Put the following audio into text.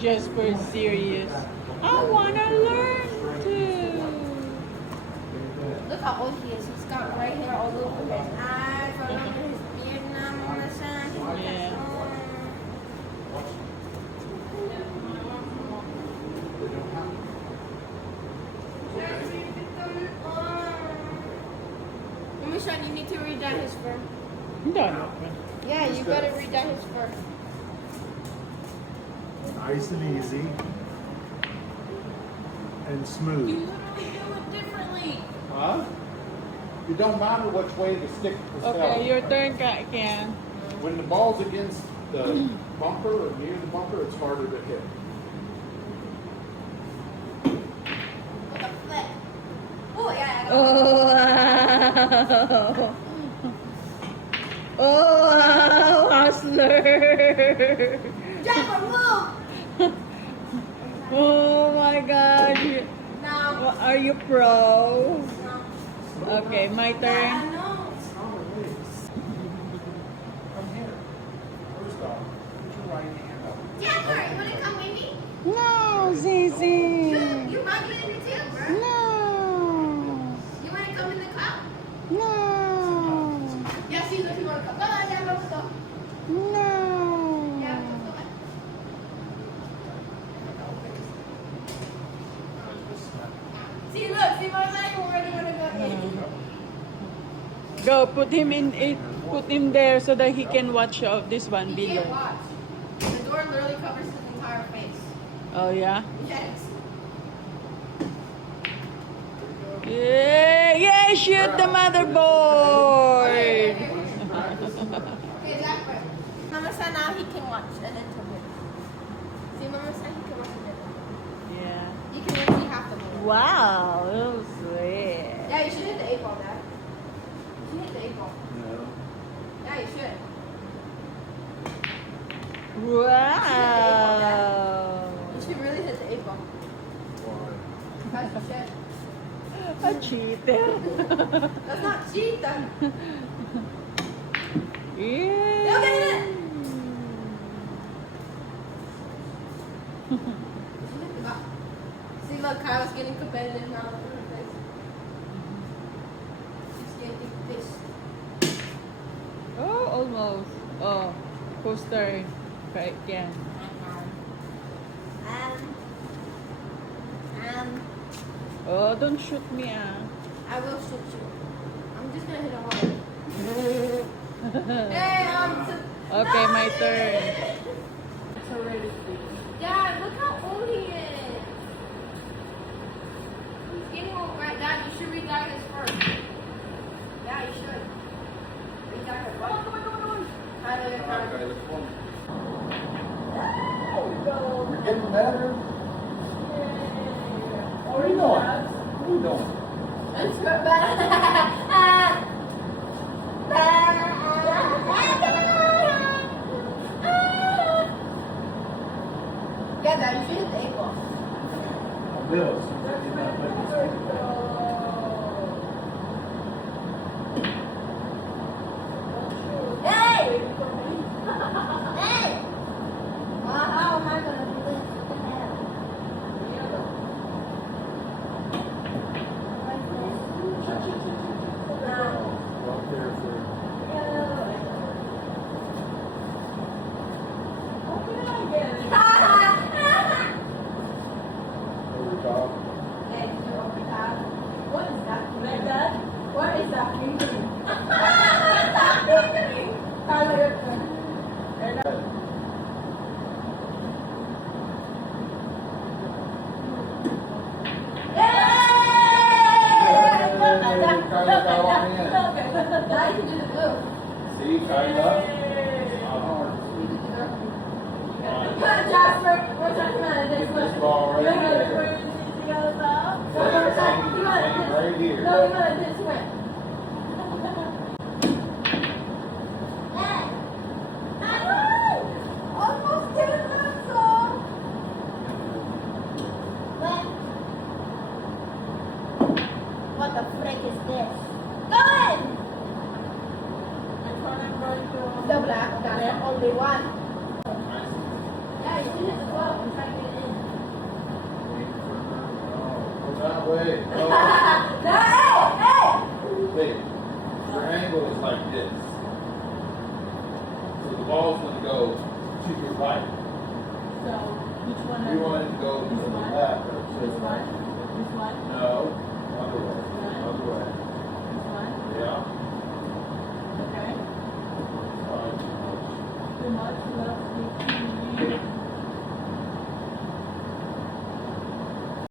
Just for serious. I wanna learn too. Look how old he is. He's got gray hair all over his eyes, all over his beard now on the side. Yeah. Sean, you need to re-dye his fur. No. Yeah, you gotta re-dye his fur. Nice and easy. And smooth. You literally do it differently. Huh? It don't matter which way the stick is held. Okay, your turn, Ken. When the ball's against the bumper or near the bumper, it's harder to hit. With a flip. Oh, yeah, I got Oh, wow. Oh, wow, hustler. Jump move! Oh my God. No. Are you pro? No. Okay, my Yeah, turn. no. It's not a race. Come here. First off, put your right hand up. Yeah, sorry. You wanna come with me? No, Zizi. You run with me too, bro. No. You wanna come in the car? No. Yeah, see, look, you wanna come. Oh, yeah, let's go. No. Yeah, let's go. See, look, see my leg where you wanna go. Go, put him in it. Put him there so that he can watch this one He video. can't watch. The door literally covers his entire face. Oh yeah. Yes. Yeah, yeah, shoot the motherboard. Okay, that way. Mama said now he can watch an interview. See, Mama said he can watch an interview. Yeah. You can only see half the movie. Wow, that was sweet. Yeah, you should hit the 8 ball, Dad. You should hit the 8 ball. No. Yeah, you should. Wow. You should really hit the 8 ball. Why? Because you should. A cheater. That's not cheating. Yeah. Look at it. See, look, Kyle's getting competitive now. Look at her face. She's getting pissed. Oh, almost. Oh, poster. Right, yeah. Oh, don't shoot me, ah. I will shoot you. I'm just gonna hit a hole. Hey, Okay, no! my turn. It's already Dad, look how old he is. He's getting old, right? Dad, you should re-dye his first. Yeah, you should. Re-dye his first. Come on. Tyler, your turn. Okay, let's go. You're getting better. What are you doing? What are you doing? Let's go back. Yeah, Dad, you should hit the 8 ball. I will. So that you're not letting us take that. Hey! Hey! How am I gonna do this? Go up there for. Over top. What is that? What is that fingering? What's that fingering? Tyler, your turn. Now you can do the move. See, tied up. Come on, Jasper. We're talking about it this Get way. this ball right You're gonna there. put it together now. Right here. No, you gotta this way. Almost did it, song. What the frick is this? Go in! The black, that's only one. Wait, no. No, hey! Wait. Your angle is like this. So the ball's going to go to your right. So, which one? You want it to go to the left. Or to the This one? right. This one? No. Other way. Other way. This one? Yeah. Okay. All right. Too much? Left?